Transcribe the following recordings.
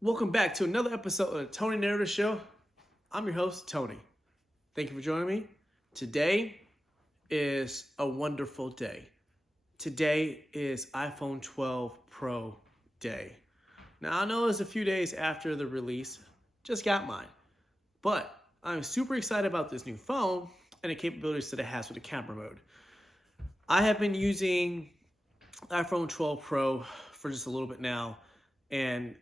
Welcome back to another episode of the Tony Narrative Show. I'm your host, Tony. Thank you for joining me. Today is a wonderful day. Today is iPhone 12 Pro Day. Now, I know it's a few days after the release, just got mine, but I'm super excited about this new phone and the capabilities that it has with the camera mode. I have been using iPhone 12 Pro for just a little bit now, and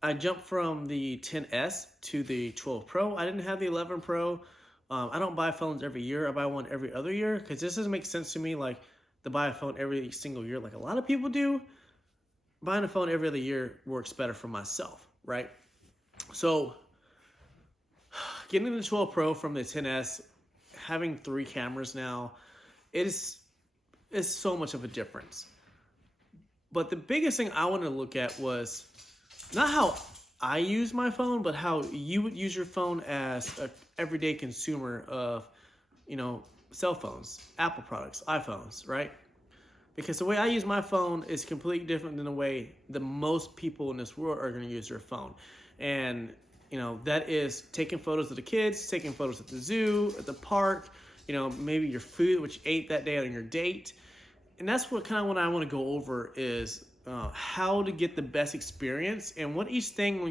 I jumped from the XS to the 12 Pro. I didn't have the 11 Pro. I don't buy phones every year. I buy one every other year because this doesn't make sense to me, like to buy a phone every single year like a lot of people do. Buying a phone every other year works better for myself, right? So getting the 12 Pro from the XS, having 3 cameras now, it's so much of a difference. But the biggest thing I wanted to look at was not how I use my phone, but how you would use your phone as an everyday consumer of, cell phones, Apple products, iPhones, right? Because the way I use my phone is completely different than the way the most people in this world are going to use their phone. And, that is taking photos of the kids, taking photos at the zoo, at the park, maybe your food, which you ate that day on your date. And that's what I want to go over is how to get the best experience and what each thing on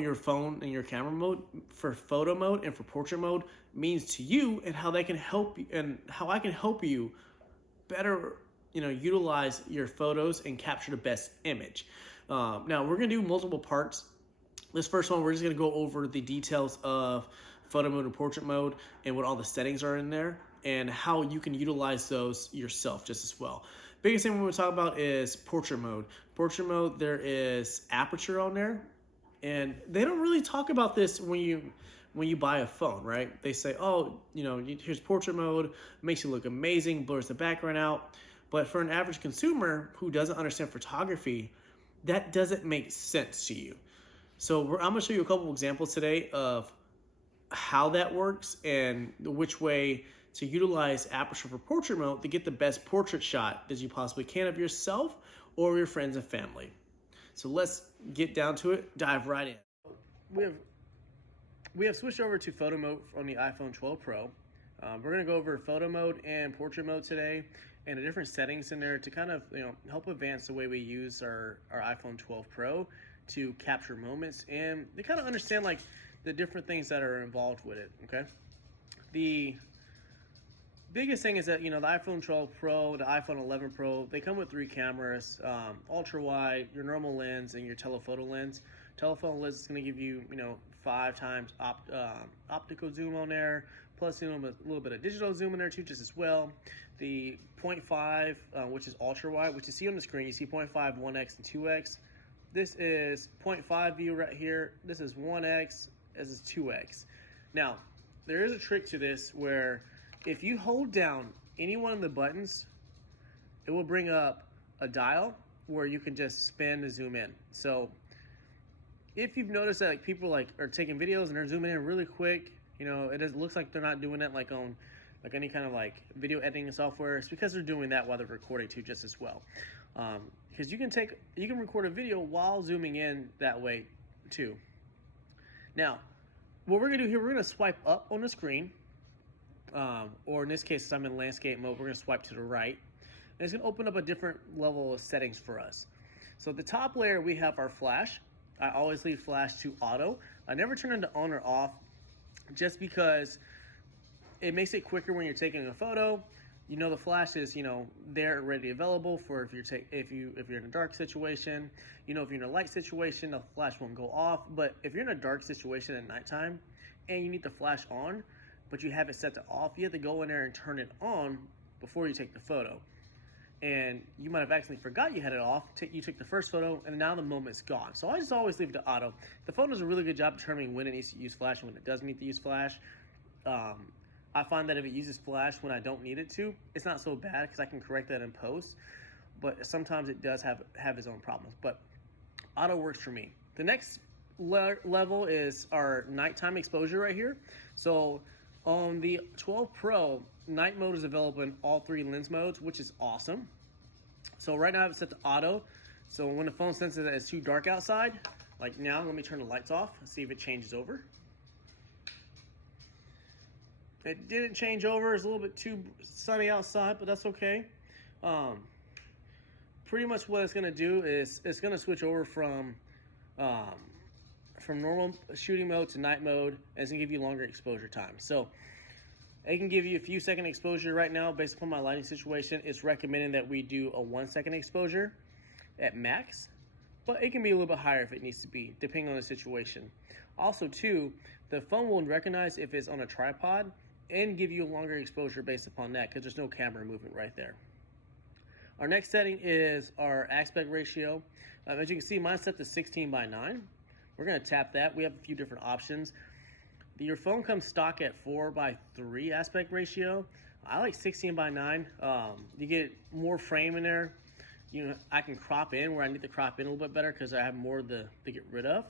your phone and your camera mode for photo mode and for portrait mode means to you, and how they can help you, and how I can help you better utilize your photos and capture the best image. Now we're gonna do multiple parts. This first one, we're just gonna go over the details of photo mode and portrait mode and what all the settings are in there and how you can utilize those yourself just as well. Biggest thing we're going to talk about is portrait mode. Portrait mode, there is aperture on there, and they don't really talk about this when you buy a phone, right? They say, oh, here's portrait mode, makes you look amazing, blurs the background out. But for an average consumer who doesn't understand photography, that doesn't make sense to you. So I'm going to show you a couple examples today of how that works and which way to utilize aperture for portrait mode to get the best portrait shot as you possibly can of yourself or your friends and family. So let's get down to it, dive right in. We have switched over to photo mode on the iPhone 12 Pro. We're going to go over photo mode and portrait mode today and the different settings in there to kind of help advance the way we use our iPhone 12 Pro to capture moments and to kind of understand like the different things that are involved with it, okay? The biggest thing is that, the iPhone 12 Pro, the iPhone 11 Pro, they come with 3 cameras, ultra wide, your normal lens, and your telephoto lens. Telephoto lens is going to give you, 5 times optical zoom on there, plus a little bit of digital zoom in there too, just as well. The 0.5, which is ultra wide, which you see on the screen, you see 0.5, 1x, and 2x. This is 0.5 view right here. This is 1x, this is 2x. Now, there is a trick to this where if you hold down any one of the buttons, it will bring up a dial where you can just spin to zoom in. So if you've noticed that people are taking videos and they're zooming in really quick, it looks like they're not doing that like on any kind of video editing software. It's because they're doing that while they're recording too, just as well. Because you can record a video while zooming in that way too. Now, what we're gonna do here, we're gonna swipe up on the screen. Or in this case, since I'm in landscape mode, we're going to swipe to the right. And it's going to open up a different level of settings for us. So at the top layer, we have our flash. I always leave flash to auto. I never turn it on or off just because it makes it quicker when you're taking a photo. The flash is, there ready available for if you're in a dark situation. If you're in a light situation, the flash won't go off. But if you're in a dark situation at nighttime and you need the flash on, but you have it set to off, you have to go in there and turn it on before you take the photo. And you might have accidentally forgot you had it off. You took the first photo, and now the moment's gone. So I just always leave it to auto. The phone does a really good job determining when it needs to use flash and when it doesn't need to use flash. I find that if it uses flash when I don't need it to, it's not so bad because I can correct that in post. But sometimes it does have its own problems. But auto works for me. The next level is our nighttime exposure right here. So on the 12 Pro, night mode is available in all 3 lens modes, which is awesome. So right now I have it set to auto. So when the phone senses that it's too dark outside, Like now, let me turn the lights off and see if it changes over. It didn't change over. It's a little bit too sunny outside, but that's okay. Pretty much what it's gonna do is it's gonna switch over from normal shooting mode to night mode, and it's gonna give you longer exposure time. So it can give you a few second exposure right now based upon my lighting situation. It's recommended that we do a 1 second exposure at max, but it can be a little bit higher if it needs to be, depending on the situation. Also too, the phone will recognize if it's on a tripod and give you a longer exposure based upon that, because there's no camera movement right there. Our next setting is our aspect ratio. As you can see, mine's set to 16:9. We're gonna tap that. We have a few different options. Your phone comes stock at 4:3 aspect ratio. I like 16:9. You get more frame in there. I can crop in where I need to crop in a little bit better because I have more to get rid of.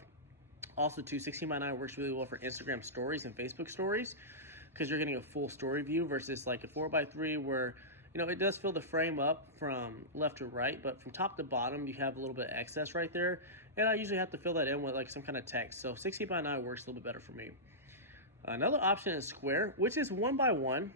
Also too, 16:9 works really well for Instagram stories and Facebook stories, because you're getting a full story view versus like a 4:3 where it does fill the frame up from left to right, but from top to bottom you have a little bit of excess right there, and I usually have to fill that in with like some kind of text. So 16:9 works a little bit better for me. Another option is square, which is 1:1.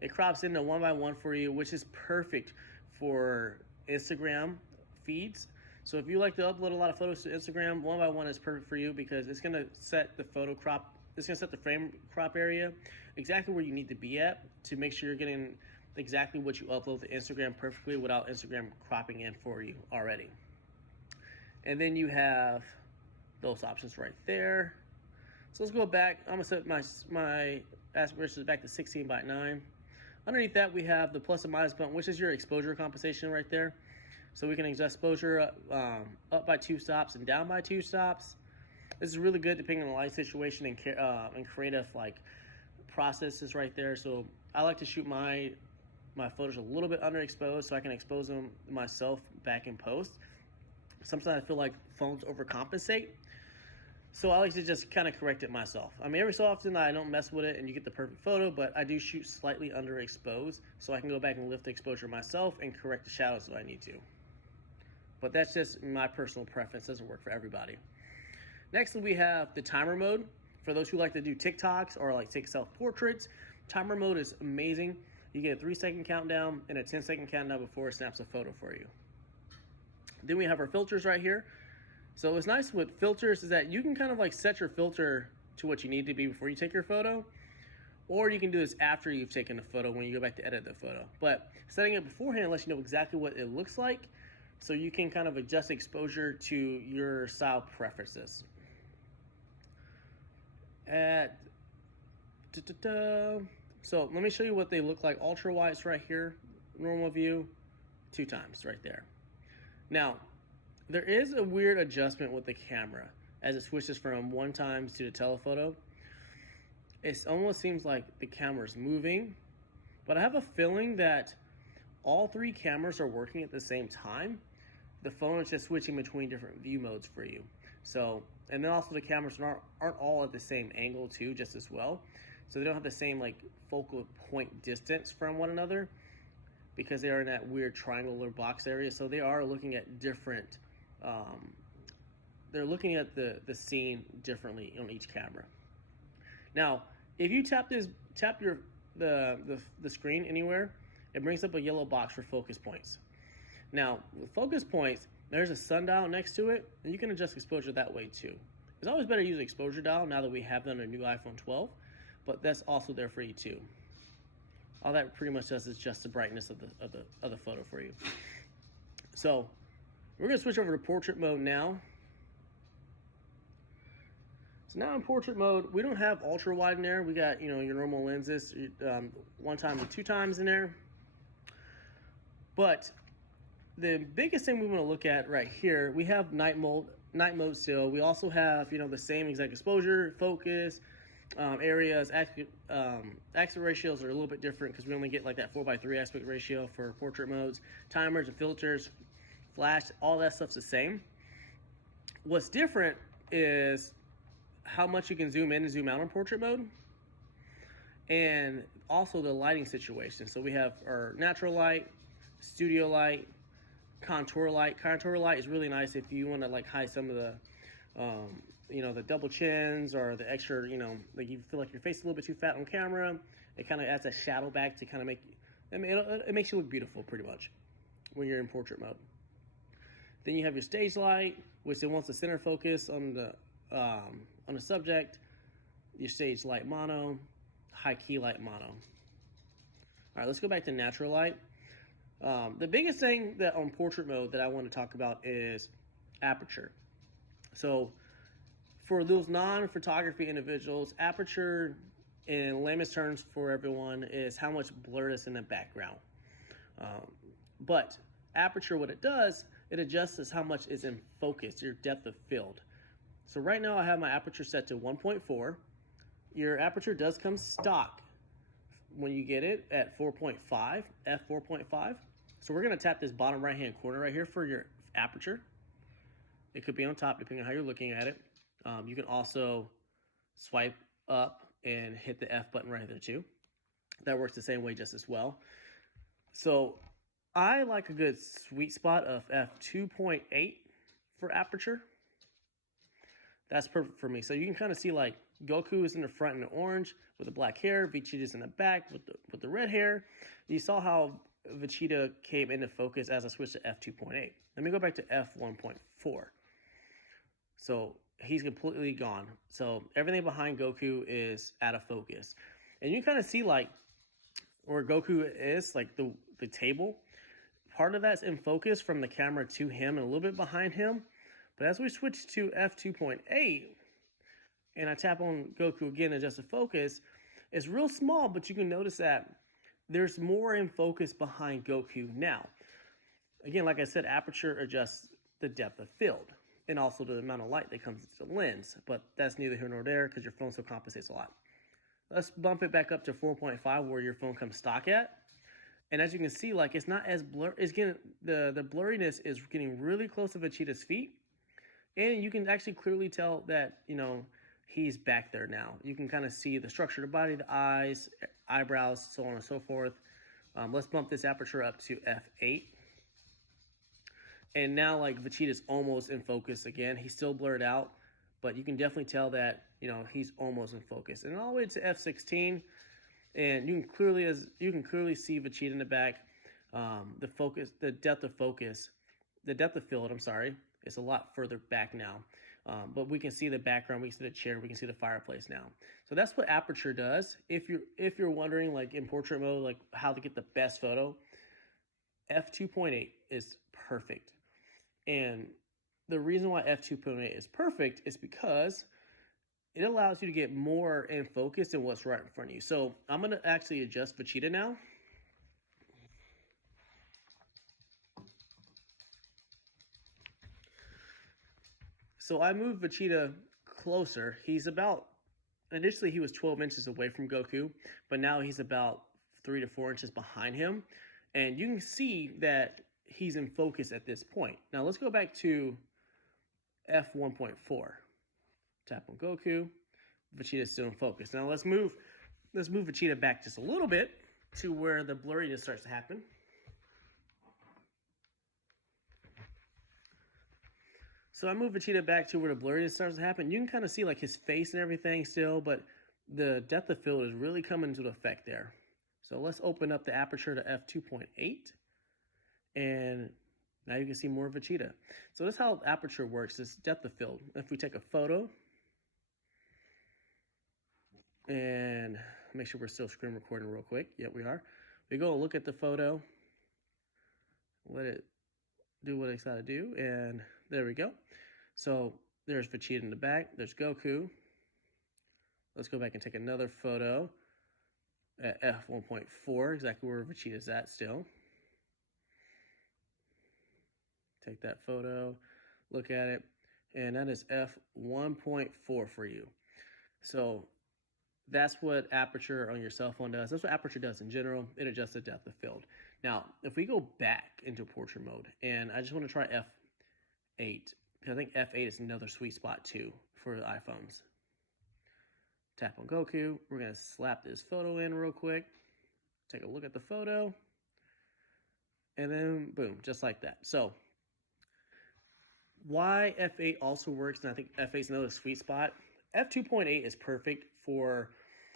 It crops into 1:1 for you, which is perfect for Instagram feeds. So if you like to upload a lot of photos to Instagram, 1:1 is perfect for you, because it's going to set the photo crop. It's going to set the frame crop area exactly where you need to be at to make sure you're getting exactly what you upload to Instagram perfectly without Instagram cropping in for you already. And then you have those options right there. So let's go back. I'm going to set my aspect ratio back to 16:9. Underneath that, we have the plus and minus button, which is your exposure compensation right there. So we can adjust exposure up by 2 stops and down by 2 stops. This is really good depending on the light situation and creative processes right there. So I like to shoot my photos a little bit underexposed so I can expose them myself back in post. Sometimes I feel like phones overcompensate, so I like to just kind of correct it myself. I mean, every so often I don't mess with it and you get the perfect photo, but I do shoot slightly underexposed so I can go back and lift the exposure myself and correct the shadows if I need to. But that's just my personal preference. It doesn't work for everybody. Next, we have the timer mode. For those who like to do TikToks or like take self-portraits, timer mode is amazing. You get a 3-second countdown and a 10-second countdown before it snaps a photo for you. Then we have our filters right here. So what's nice with filters is that you can kind of like set your filter to what you need to be before you take your photo, or you can do this after you've taken the photo when you go back to edit the photo. But setting it beforehand lets you know exactly what it looks like, so you can kind of adjust exposure to your style preferences. So let me show you what they look like. Ultra wide's right here, normal view, 2 times right there. Now, there is a weird adjustment with the camera as it switches from 1 times to the telephoto. It almost seems like the camera's moving, but I have a feeling that all 3 cameras are working at the same time. The phone is just switching between different view modes for you. So, and then also the cameras aren't all at the same angle too, just as well. So they don't have the same like focal point distance from one another, because they are in that weird triangular box area. So they are looking at different, they're looking at the scene differently on each camera. Now, if you tap the screen anywhere, it brings up a yellow box for focus points. Now, with focus points, there's a sundial next to it, and you can adjust exposure that way too. It's always better to use an exposure dial now that we have that on a new iPhone 12, but that's also there for you too. All that pretty much does is adjust the brightness of the photo for you. So we're gonna switch over to portrait mode now. So now in portrait mode, we don't have ultra wide in there. We got your normal lenses, 1 time and 2 times in there. But the biggest thing we want to look at right here, we have night mode still. We also have the same exact exposure, focus, areas, aspect ratios are a little bit different because we only get like that 4:3 aspect ratio for portrait modes. Timers and filters, flash, all that stuff's the same. What's different is how much you can zoom in and zoom out on portrait mode, and also the lighting situation. So we have our natural light, studio light, contour light. Contour light is really nice if you want to like hide some of the, the double chins or the extra, like you feel like your face is a little bit too fat on camera. It kind of adds a shadow back to kind of make, it makes you look beautiful pretty much when you're in portrait mode. Then you have your stage light, which it wants the center focus on the subject. Your stage light mono, high key light mono. All right, let's go back to natural light. The biggest thing that on portrait mode that I want to talk about is aperture. So for those non-photography individuals, aperture in layman's terms for everyone is how much blur is in the background. But aperture, what it does, it adjusts how much is in focus, your depth of field. So right now I have my aperture set to 1.4. Your aperture does come stock when you get it at 4.5, f4.5. So we're gonna tap this bottom right hand corner right here for your aperture. It could be on top depending on how you're looking at it. You can also swipe up and hit the F button right there too. That works the same way just as well. So I like a good sweet spot of f2.8 for aperture. That's perfect for me. So you can kind of see like Goku is in the front in the orange with the black hair, Vegeta's in the back with the red hair. You saw how Vegeta came into focus as I switched to f2.8. Let me go back to f1.4. So he's completely gone. So everything behind Goku is out of focus. And you kind of see like where Goku is, like the table. Part of that's in focus from the camera to him and a little bit behind him. But as we switch to f2.8 and I tap on Goku again, adjust the focus, it's real small, but you can notice that there's more in focus behind Goku now. Again, like I said, aperture adjusts the depth of field and also the amount of light that comes into the lens, but that's neither here nor there because your phone still compensates a lot. Let's bump it back up to 4.5 where your phone comes stock at. And as you can see, like it's not as blur, it's getting, the blurriness is getting really close to Vegeta's feet. And you can actually clearly tell that, he's back there now. You can kind of see the structure of the body, the eyes, eyebrows, so on and so forth. Let's bump this aperture up to f8. And now like Vegeta's almost in focus again. He's still blurred out, but you can definitely tell that, he's almost in focus. And all the way to f16, and you can clearly see Vegeta in the back. The depth of field, I'm sorry, is a lot further back now. But we can see the background, we can see the chair, we can see the fireplace now. So that's what aperture does. If you're wondering like in portrait mode, like how to get the best photo, f2.8 is perfect. And the reason why f2.8 is perfect is because it allows you to get more in focus than what's right in front of you. So I'm going to actually adjust Vegeta now. So I moved Vegeta closer. Initially he was 12 inches away from Goku, but now he's about 3 to 4 inches behind him. And you can see that he's in focus at this point. Now let's go back to f1.4. Tap on Goku. Vegeta's still in focus. Now let's move Vegeta back just a little bit to where the blurriness starts to happen. So I move Vegeta back to where the blurriness starts to happen. You can kind of see like his face and everything still, but the depth of field is really coming into effect there. So let's open up the aperture to f2.8. And now you can see more Vegeta. So that's how aperture works, this depth of field. If we take a photo and make sure we're still screen recording real quick. Yep, we are. We go look at the photo, let it do what it's got to do, and there we go. So there's Vegeta in the back, there's Goku. Let's go back and take another photo at f1.4, exactly where Vegeta's at still. Take that photo, look at it, and that is f1.4 for you. So that's what aperture on your cell phone does. That's what aperture does in general. It adjusts the depth of field. Now, if we go back into portrait mode, and I just want to try f8, because I think f8 is another sweet spot too for the iPhones. Tap on Goku. We're going to slap this photo in real quick. Take a look at the photo. and then boom, just like that. So why F8 also works, and I think F8 is another sweet spot. F2.8 is perfect for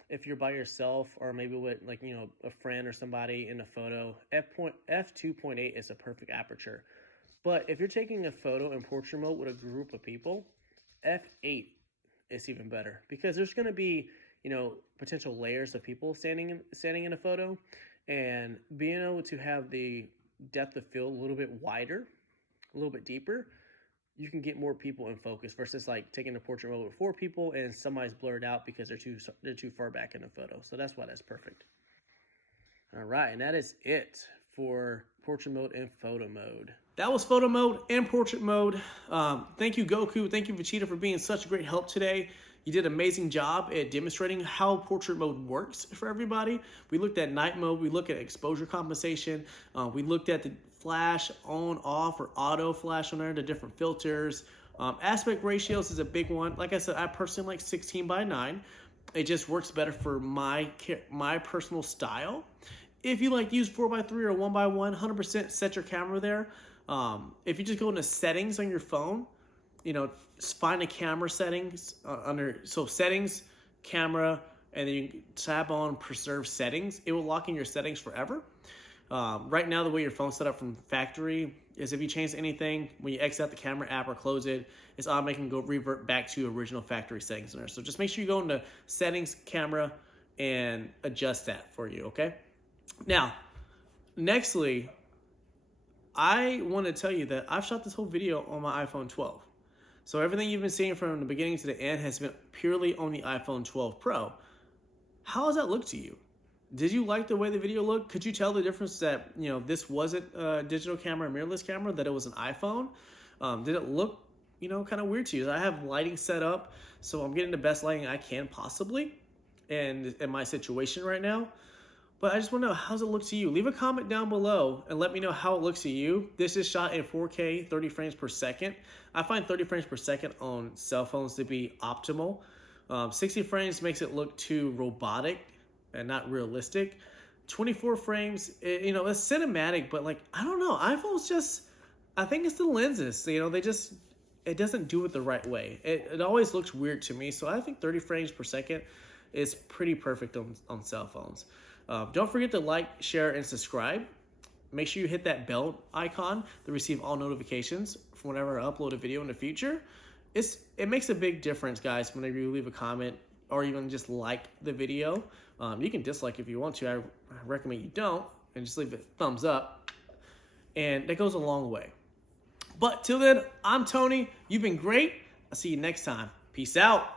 if you're by yourself or maybe with like a friend or somebody in a photo. F2.8 is a perfect aperture. But if you're taking a photo in portrait mode with a group of people, F8 is even better because there's going to be potential layers of people standing in a photo, and being able to have the depth of field a little bit wider, a little bit deeper, you can get more people in focus versus like taking a portrait mode with 4 people and somebody's blurred out because they're too far back in the photo. So that's why that's perfect. All right, and that is it for portrait mode and photo mode. That was photo mode and portrait mode. Thank you, Goku. Thank you, Vegeta, for being such a great help today. You did an amazing job at demonstrating how portrait mode works for everybody. We looked at night mode. We looked at exposure compensation. We looked at the flash on, off, or auto flash on there, the different filters. Aspect ratios is a big one. Like I said, I personally like 16:9. It just works better for my personal style. If you like use 4:3 or 1:1, 100% set your camera there. If you just go into settings on your phone, find the camera settings settings, camera, and then you can tab on preserve settings. It will lock in your settings forever. Right now, the way your phone's set up from factory is if you change anything, when you exit out the camera app or close it, it's automatically going to revert back to original factory settings in there. So just make sure you go into settings, camera, and adjust that for you, okay? Now, nextly, I want to tell you that I've shot this whole video on my iPhone 12. So everything you've been seeing from the beginning to the end has been purely on the iPhone 12 Pro. How does that look to you? Did you like the way the video looked? Could you tell the difference that, this wasn't a digital camera, a mirrorless camera, that it was an iPhone? Did it look, kind of weird to you? I have lighting set up, so I'm getting the best lighting I can possibly in my situation right now. But I just want to know, how does it look to you? Leave a comment down below and let me know how it looks to you. This is shot in 4K, 30 frames per second. I find 30 frames per second on cell phones to be optimal. 60 frames makes it look too robotic and not realistic. 24 frames, it's cinematic, but I don't know. iPhones just, I think it's the lenses. It doesn't do it the right way. It always looks weird to me. So I think 30 frames per second is pretty perfect on cell phones. Don't forget to like, share, and subscribe. Make sure you hit that bell icon to receive all notifications for whenever I upload a video in the future. It makes a big difference, guys, whenever you leave a comment or even just like the video. You can dislike if you want to. I recommend you don't, and just leave a thumbs up. And that goes a long way. But till then, I'm Tony. You've been great. I'll see you next time. Peace out.